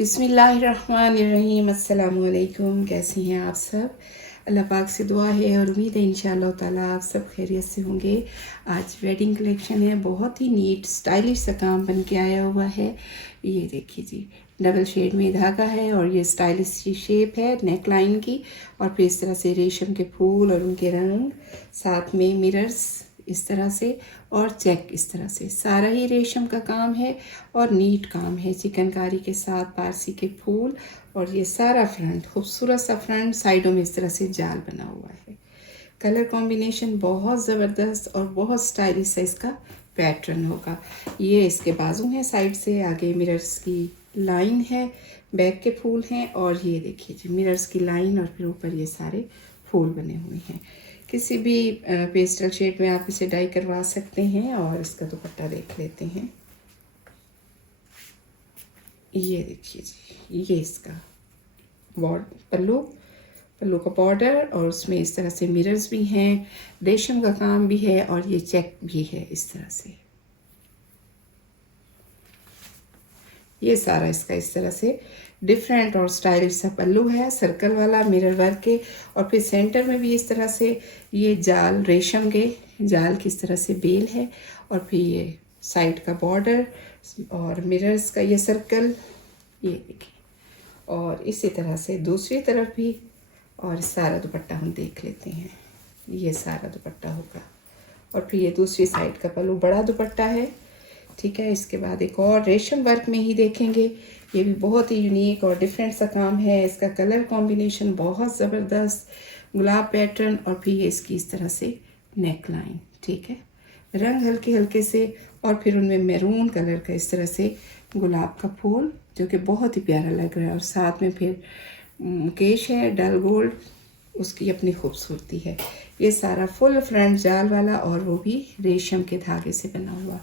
बिस्मिल्लाहिर्रहमानिर्रहीम। अस्सलामुअलैकुम। कैसी हैं आप सब? अल्लाह पाक से दुआ है और उम्मीद है इंशाअल्लाह ताला आप सब खैरियत से होंगे। आज वेडिंग कलेक्शन है, बहुत ही नीट स्टाइलिश सा काम बन के आया हुआ है। ये देखिए जी, डबल शेड में धागा है और ये स्टाइलिश सी शेप है नेक लाइन की। और फिर इस तरह से रेशम के फूल और उनके रंग, साथ में मिरर्स इस तरह से और चेक इस तरह से, सारा ही रेशम का काम है और नीट काम है। चिकनकारी के साथ पारसी के फूल और ये सारा फ्रंट, खूबसूरत सा फ्रंट, साइडों में इस तरह से जाल बना हुआ है। कलर कॉम्बिनेशन बहुत ज़बरदस्त और बहुत स्टाइलिश है। इसका पैटर्न होगा। ये इसके बाजू हैं साइड से, आगे मिरर्स की लाइन है, बैक के फूल हैं और ये देखिए जी मिरर्स की लाइन और फिर ऊपर ये सारे फूल बने हुए हैं। किसी भी पेस्टल शेड में आप इसे डाई करवा सकते हैं। और इसका दुपट्टा देख लेते हैं। ये देखिए जी, ये इसका पल्लू का बॉर्डर और उसमें इस तरह से मिरर्स भी हैं, रेशम का काम भी है और ये चेक भी है इस तरह से। ये सारा इसका इस तरह से डिफरेंट और स्टाइलिश सा पल्लू है, सर्कल वाला मिरर वर्क के। और फिर सेंटर में भी इस तरह से ये जाल, रेशम के जाल की इस तरह से बेल है और फिर ये साइड का बॉर्डर और मिरर्स का ये सर्कल, ये देखिए। और इसी तरह से दूसरी तरफ भी। और सारा दुपट्टा हम देख लेते हैं। ये सारा दुपट्टा होगा और फिर ये दूसरी साइड का पल्लू, बड़ा दुपट्टा है, ठीक है। इसके बाद एक और रेशम वर्क में ही देखेंगे। ये भी बहुत ही यूनिक और डिफरेंट सा काम है। इसका कलर कॉम्बिनेशन बहुत ज़बरदस्त, गुलाब पैटर्न और फिर ये इसकी इस तरह से नेक लाइन, ठीक है। रंग हल्के हल्के से और फिर उनमें मैरून कलर का इस तरह से गुलाब का फूल, जो कि बहुत ही प्यारा लग रहा है। और साथ में फिर मुकेश है, डल गोल्ड, उसकी अपनी खूबसूरती है। ये सारा फुल फ्रंट जाल वाला और वो भी रेशम के धागे से बना हुआ।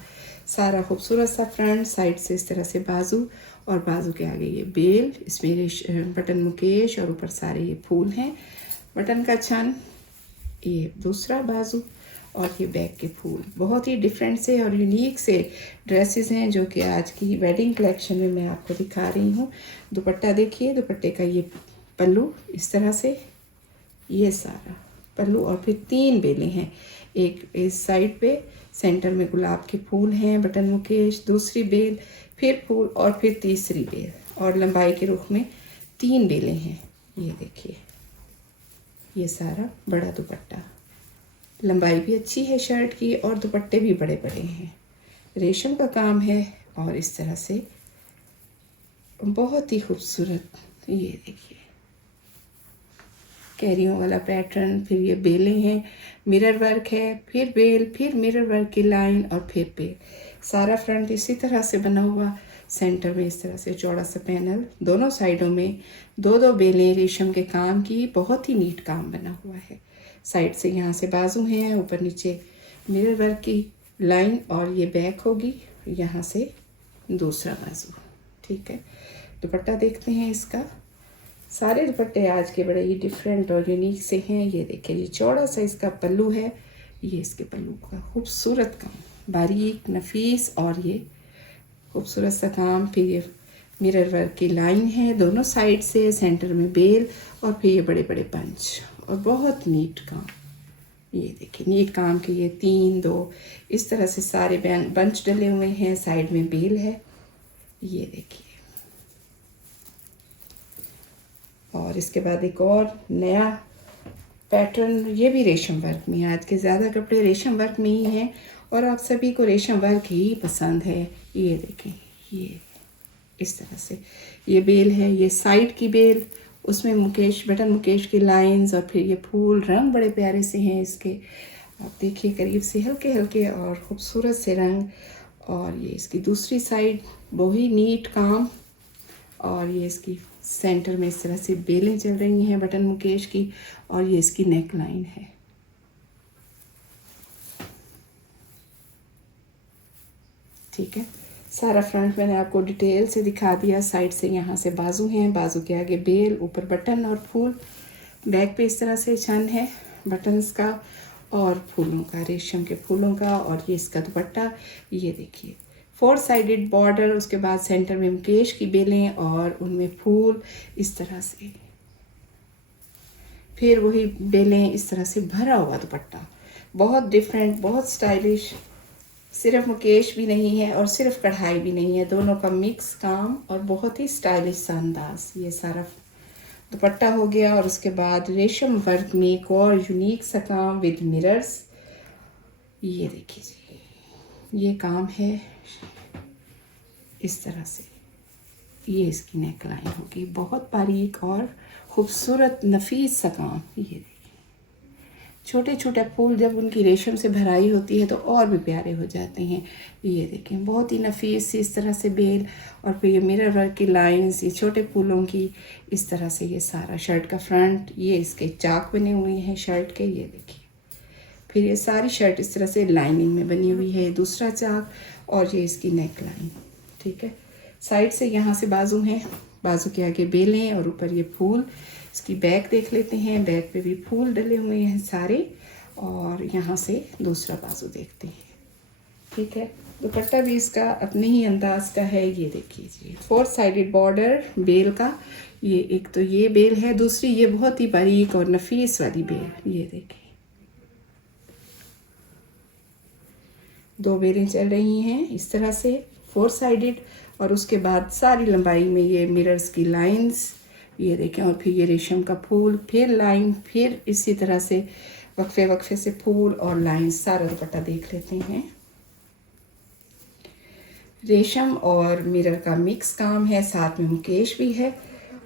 सारा खूबसूरत सा फ्रंट, साइड से इस तरह से बाजू और बाजू के आगे ये बेल, इसमें बटन मुकेश और ऊपर सारे ये फूल हैं। बटन का छन, ये दूसरा बाजू और ये बैक के फूल। बहुत ही डिफरेंट से और यूनिक से ड्रेसेस हैं जो कि आज की वेडिंग कलेक्शन में मैं आपको दिखा रही हूँ। दुपट्टा देखिए, दुपट्टे का ये पल्लू इस तरह से, ये सारा पल्लू और फिर 3 बेलें हैं। एक इस साइड पे सेंटर में गुलाब के फूल हैं, बटन मुकेश, दूसरी बेल, फिर फूल और फिर तीसरी बेल। और लंबाई के रुख में 3 बेलें हैं। ये देखिए, ये सारा बड़ा दुपट्टा, लंबाई भी अच्छी है शर्ट की और दुपट्टे भी बड़े बड़े हैं। रेशम का काम है और इस तरह से बहुत ही खूबसूरत, ये देखिए कैरियों वाला पैटर्न। फिर ये बेलें हैं, मिरर वर्क है, फिर बेल, फिर मिरर वर्क की लाइन और फिर बेल। सारा फ्रंट इसी तरह से बना हुआ। सेंटर में इस तरह से चौड़ा सा पैनल, दोनों साइडों में 2-2 बेलें रेशम के काम की, बहुत ही नीट काम बना हुआ है। साइड से यहाँ से बाजू हैं, ऊपर नीचे मिरर वर्क की लाइन और ये बैक होगी, यहाँ से दूसरा बाजू, ठीक है। दुपट्टा देखते हैं इसका। सारे दुपट्टे आज के बड़े ही डिफरेंट और यूनिक से हैं। ये देखिए, ये चौड़ा सा इसका पल्लू है, ये इसके पल्लू का खूबसूरत काम, बारीक नफीस और ये खूबसूरत सा काम। फिर ये मिरर वर्क की लाइन है दोनों साइड से, सेंटर में बेल और फिर ये बड़े बड़े पंच और बहुत नीट काम। ये देखिए नीट काम के ये 3-2 इस तरह से सारे बंच डले हुए हैं, साइड में बेल है, ये देखिए। और इसके बाद एक और नया पैटर्न, ये भी रेशम वर्क में। आज के ज़्यादा कपड़े रेशम वर्क में ही हैं और आप सभी को रेशम वर्क ही पसंद है। ये देखें, ये इस तरह से ये बेल है, ये साइड की बेल, उसमें मुकेश, बटन मुकेश की लाइंस और फिर ये फूल, रंग बड़े प्यारे से हैं इसके। आप देखिए करीब से, हल्के हल्के और ख़ूबसूरत से रंग। और ये इसकी दूसरी साइड, वही नीट काम। और ये इसकी सेंटर में इस तरह से बेलें चल रही हैं बटन मुकेश की और ये इसकी नेक लाइन है, ठीक है। सारा फ्रंट मैंने आपको डिटेल से दिखा दिया। साइड से यहाँ से बाजू हैं, बाजू के आगे बेल, ऊपर बटन और फूल। बैक पे इस तरह से छन है बटन्स का और फूलों का, रेशम के फूलों का। और ये इसका दुपट्टा, ये देखिए 4 साइडेड बॉर्डर, उसके बाद सेंटर में मुकेश की बेलें और उनमें फूल इस तरह से, फिर वही बेलें इस तरह से भरा हुआ दुपट्टा, बहुत डिफरेंट, बहुत स्टाइलिश। सिर्फ मुकेश भी नहीं है और सिर्फ कढ़ाई भी नहीं है, दोनों का मिक्स काम और बहुत ही स्टाइलिश सा अंदाज। ये सारा दुपट्टा हो गया और उसके बाद रेशम वर्क में एक और यूनिक सा काम विद मिरर्स। ये देखिए जी, ये काम है इस तरह से। ये इसकी नेक लाइन होगी, बहुत बारीक और खूबसूरत नफीस सा काम। ये देखिए छोटे छोटे फूल जब उनकी रेशम से भराई होती है तो और भी प्यारे हो जाते हैं। ये देखें बहुत ही नफीस सी इस तरह से बेल, और फिर ये मिरर वर्क की लाइंस, ये छोटे फूलों की इस तरह से। ये सारा शर्ट का फ्रंट, ये इसके चाक बने हुए हैं शर्ट के, ये देखिए। फिर ये सारी शर्ट इस तरह से लाइनिंग में बनी हुई है, दूसरा चाक, और ये इसकी नेक लाइन, ठीक है। साइड से यहाँ से बाजू हैं, बाजू के आगे बेलें और ऊपर ये फूल। इसकी बैक देख लेते हैं, बैक पे भी फूल डले हुए हैं सारे, और यहाँ से दूसरा बाजू देखते हैं, ठीक है। दुपट्टा भी इसका अपने ही अंदाज का है। ये देखिए जी, 4 साइडेड बॉर्डर बेल का। ये एक तो ये बेल है, दूसरी ये बहुत ही बारीक और नफीस वाली बेल। ये देखिए 2 बेलें चल रही हैं इस तरह से 4 साइडेड, और उसके बाद सारी लंबाई में ये मिरर्स की लाइंस, ये देखें। और फिर ये रेशम का फूल, फिर लाइन, फिर इसी तरह से वक्फे वक्फे से फूल और लाइन। सारा दुपट्टा देख लेते हैं। रेशम और मिरर का मिक्स काम है, साथ में मुकेश भी है,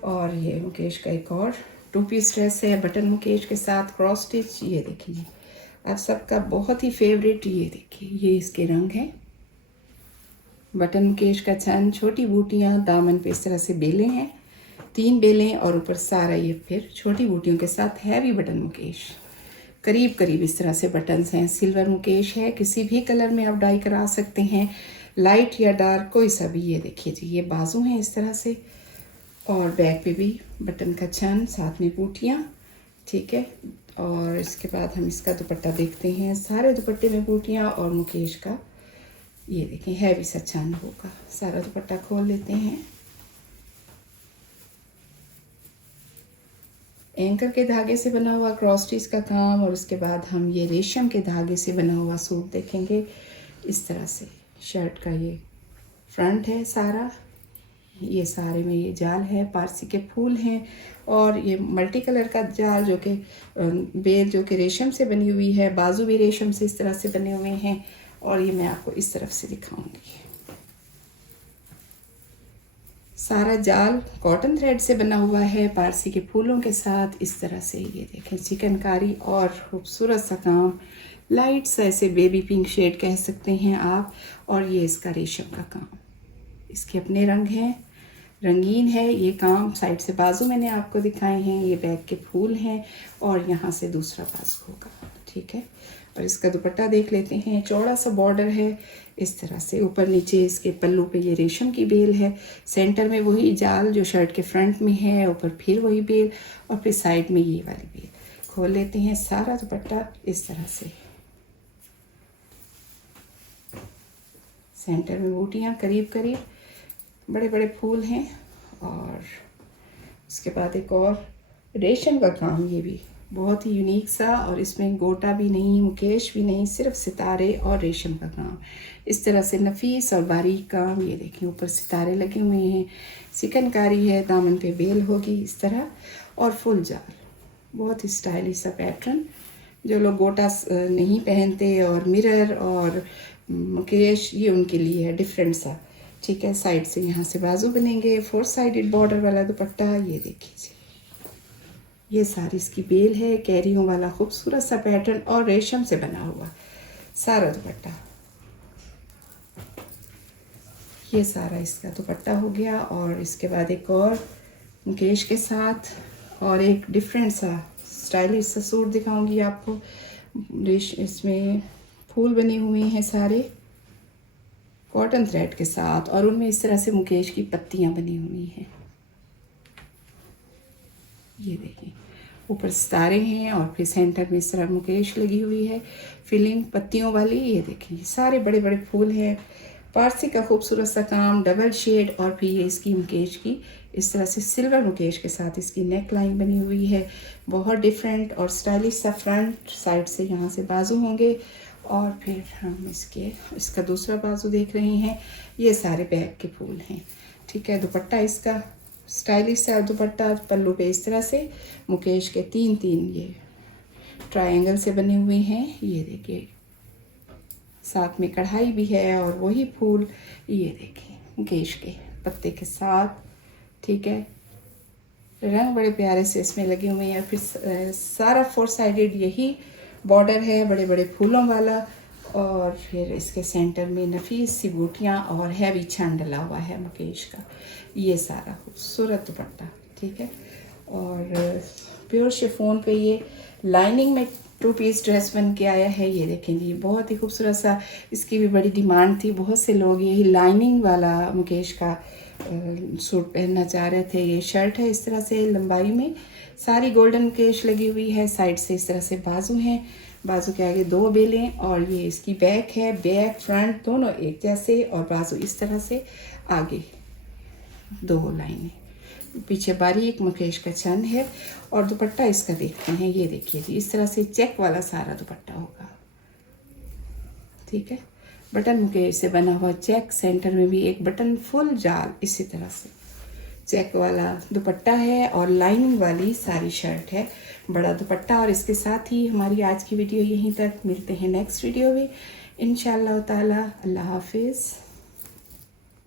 और ये मुकेश का एक और 2 पीस ड्रेस है बटन मुकेश के साथ क्रॉस स्टिच। ये देखिए आप सबका बहुत ही फेवरेट। ये देखिए ये इसके रंग हैं, बटन मुकेश का छन, छोटी बूटियाँ, दामन पे इस तरह से बेलें हैं, 3 बेलें, और ऊपर सारा ये फिर छोटी बूटियों के साथ हैवी बटन मुकेश। करीब करीब इस तरह से बटन्स हैं। सिल्वर मुकेश है, किसी भी कलर में आप डाई करा सकते हैं, लाइट या डार्क कोई सा भी। ये देखिए जी, ये बाजू हैं इस तरह से, और बैक पे भी बटन का छन, साथ में बूटियाँ, ठीक है। और इसके बाद हम इसका दुपट्टा देखते हैं। सारे दुपट्टे में बूटियाँ और मुकेश का ये देखें हैवी सा छन होगा। सारा दुपट्टा खोल लेते हैं। एंकर के धागे से बना हुआ क्रॉस स्टिच का काम, और उसके बाद हम ये रेशम के धागे से बना हुआ सूट देखेंगे इस तरह से। शर्ट का ये फ्रंट है सारा, ये सारे में ये जाल है, पारसी के फूल हैं, और ये मल्टी कलर का जाल जो कि बेल जो कि रेशम से बनी हुई है, बाजू भी रेशम से इस तरह से बने हुए हैं, और ये मैं आपको इस तरफ से दिखाऊंगी। सारा जाल कॉटन थ्रेड से बना हुआ है, पारसी के फूलों के साथ इस तरह से। ये देखें चिकनकारी और खूबसूरत सा काम, लाइट सा ऐसे बेबी पिंक शेड कह सकते हैं आप, और ये इसका रेशम का काम। इसके अपने रंग हैं, रंगीन है ये काम। साइड से बाजू मैंने आपको दिखाए हैं, ये बैक के फूल हैं, और यहाँ से दूसरा बाजू होगा, ठीक है। और इसका दुपट्टा देख लेते हैं। चौड़ा सा बॉर्डर है इस तरह से, ऊपर नीचे इसके पल्लू पे ये रेशम की बेल है, सेंटर में वही जाल जो शर्ट के फ्रंट में है, ऊपर फिर वही बेल, और फिर साइड में ये वाली बेल। खोल लेते हैं सारा दुपट्टा इस तरह से। सेंटर में बूटियाँ करीब करीब, बड़े बड़े फूल हैं, और उसके बाद एक और रेशम का काम, ये भी बहुत ही यूनिक सा, और इसमें गोटा भी नहीं, मुकेश भी नहीं, सिर्फ सितारे और रेशम का काम। इस तरह से नफीस और बारीक काम। ये देखिए ऊपर सितारे लगे हुए हैं, चिकनकारी है, दामन पे बेल होगी इस तरह, और फुल जाल। बहुत ही स्टाइलिश सा पैटर्न। जो लोग गोटा नहीं पहनते और मिरर और मुकेश, ये उनके लिए है डिफरेंट सा, ठीक है। साइड से यहाँ से बाजू बनेंगे, 4 साइडेड बॉर्डर वाला दुपट्टा। ये देखिए जी, ये सारी इसकी बेल है, कैरियों वाला खूबसूरत सा पैटर्न, और रेशम से बना हुआ सारा दुपट्टा। ये सारा इसका दुपट्टा हो गया, और इसके बाद एक और मुकेश के साथ और एक डिफरेंट सा स्टाइलिश सा सूट दिखाऊंगी आपको। इसमें फूल बने हुए हैं सारे कॉटन थ्रेड के साथ, और उनमें इस तरह से मुकेश की पत्तियां बनी हुई हैं। ये देखिए ऊपर सितारे हैं, और फिर सेंटर में इस तरह मुकेश लगी हुई है, फिलिंग पत्तियों वाली। ये देखिए सारे बड़े बड़े फूल हैं, पारसी का खूबसूरत सा काम, डबल शेड, और फिर ये इसकी मुकेश की इस तरह से सिल्वर मुकेश के साथ इसकी नेक लाइन बनी हुई है। बहुत डिफरेंट और स्टाइलिश सा फ्रंट साइड से यहाँ से बाजू होंगे, और फिर हम इसका दूसरा बाजू देख रहे हैं। ये सारे बैक के फूल हैं, ठीक है। दुपट्टा इसका स्टाइलिश सा दुपट्टा, पल्लू पे इस तरह से मुकेश के तीन ये ट्रायंगल से बने हुए हैं। ये देखिए साथ में कढ़ाई भी है, और वही फूल ये देखिए मुकेश के पत्ते के साथ, ठीक है। रंग बड़े प्यारे से इसमें लगे हुए हैं। फिर सारा 4 साइडेड यही बॉर्डर है बड़े बड़े फूलों वाला, और फिर इसके सेंटर में नफीस सी बूटियाँ और हैवी छान डला हुआ है मुकेश का। ये सारा खूबसूरत दुपट्टा, ठीक है। और प्योर शिफॉन पे ये लाइनिंग में 2 पीस ड्रेस बन के आया है। ये देखेंगे, ये बहुत ही खूबसूरत सा, इसकी भी बड़ी डिमांड थी। बहुत से लोग यही लाइनिंग वाला मुकेश का सूट पहनना चाह रहे थे। ये शर्ट है इस तरह से लंबाई में, सारी गोल्डन केश लगी हुई है। साइड से इस तरह से बाजू हैं, बाजू के आगे 2 बेलें, और ये इसकी बैक है। बैक फ्रंट दोनों एक जैसे, और बाजू इस तरह से आगे 2 लाइनें, पीछे बारीक मुकेश का चंद है। और दुपट्टा इसका देखते हैं, ये देखिए जी इस तरह से चेक वाला सारा दुपट्टा होगा, ठीक है। बटन मुकेश से बना हुआ चेक, सेंटर में भी एक बटन फुल जाल, इसी तरह से चेक वाला दुपट्टा है, और लाइनिंग वाली सारी शर्ट है, बड़ा दुपट्टा। और इसके साथ ही हमारी आज की वीडियो यहीं तक, मिलते हैं नेक्स्ट वीडियो में इंशाअल्लाह ताला। अल्लाह हाफिज़।